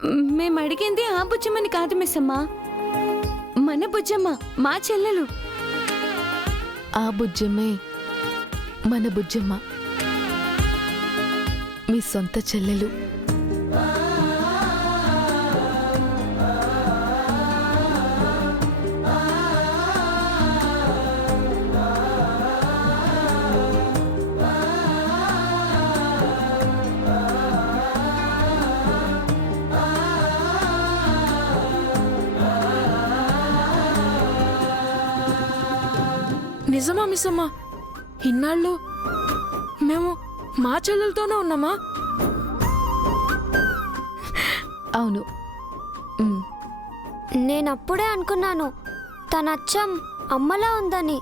మేము అడిగింది ఆ బుజ్జమ్మని కాదు మిస్ అమ్మ, మన బుజ్జమ్మ, మా చెల్లెలు. ఆ బుజ్జమ్మే మన బుజ్జమ్మ, మీ సొంత చెల్లెలు. నిజమా మిస్ అమ్మా? ఇన్నాళ్ళు మేము మా చెల్లెలతోనే ఉన్నామా? అవును. నేనప్పుడే అనుకున్నాను తన అచ్చం అమ్మలా ఉందని.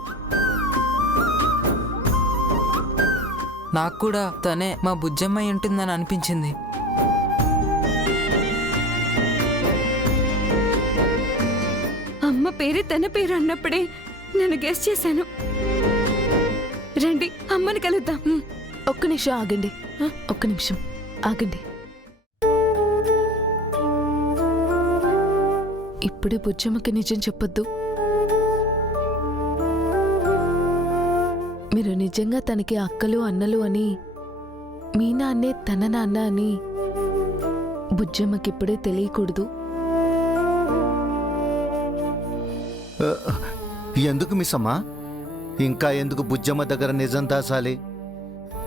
నాకు కూడా తనే మా బుజ్జమ్మ ఉంటుందని అనిపించింది. అమ్మ పేరు తన పేరు అన్నప్పుడే నేను గెస్ చేశాను. రండి అమ్మని కలుద్దాం. ఒక్క నిమిషం ఆగండి, ఒక్క నిమిషం ఆగండి. ఇప్పుడే బుజ్జమ్మకి నిజం చెప్పొద్దు. మీరు నిజంగా తనకి అక్కలు అన్నలు అని, మీ నాన్నే తన నాన్న అని బుజ్జమ్మకిప్పుడే తెలియకూడదు. ఎందుకు మిస్ అమ్మా? ఇంకా ఎందుకు బుజ్జమ్మ దగ్గర నిజం దాసాలి?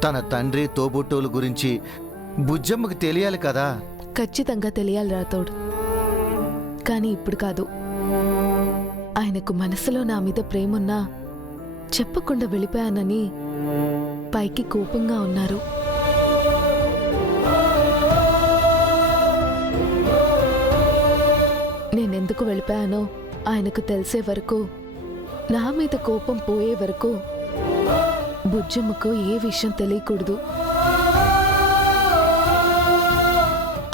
తన తండ్రి తోబుట్టోలు గురించి బుజ్జమ్మకి తెలియాలి కదా. ఖచ్చితంగా తెలియాలి రాతోడు, కానీ ఇప్పుడు కాదు. ఆయనకు మనసులో నా మీద ప్రేమున్నా చెప్పకుండా వెళ్ళిపోయానని పైకి కోపంగా ఉన్నారు. నేనెందుకు వెళ్ళిపోయానో ఆయనకు తెలిసే వరకు, నా మీద కోపం పోయే వరకు బుజ్జమ్మకు ఏ విషయం తెలియకూడదు.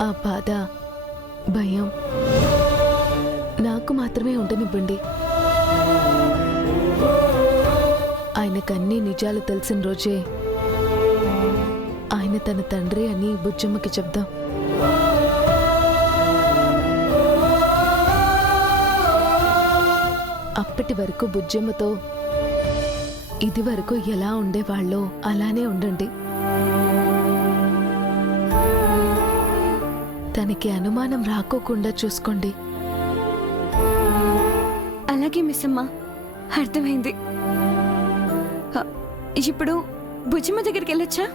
ఆ బాధ, భయం నాకు మాత్రమే ఉండనివ్వండి. ఆయనకన్నీ నిజాలు తెలిసిన రోజే ఆయన తన తండ్రి అని బుజ్జమ్మకి చెప్దాం. అప్పటి వరకు బుజ్జమ్మతో ఇది వరకు ఎలా ఉండేవాళ్ళో అలానే ఉండండి. తనకి అనుమానం రాకోకుండా చూసుకోండి. అలాగే మిస్ అమ్మ, అర్థమైంది. ఇప్పుడు బుజ్జమ్మ దగ్గరికి వెళ్ళొచ్చా?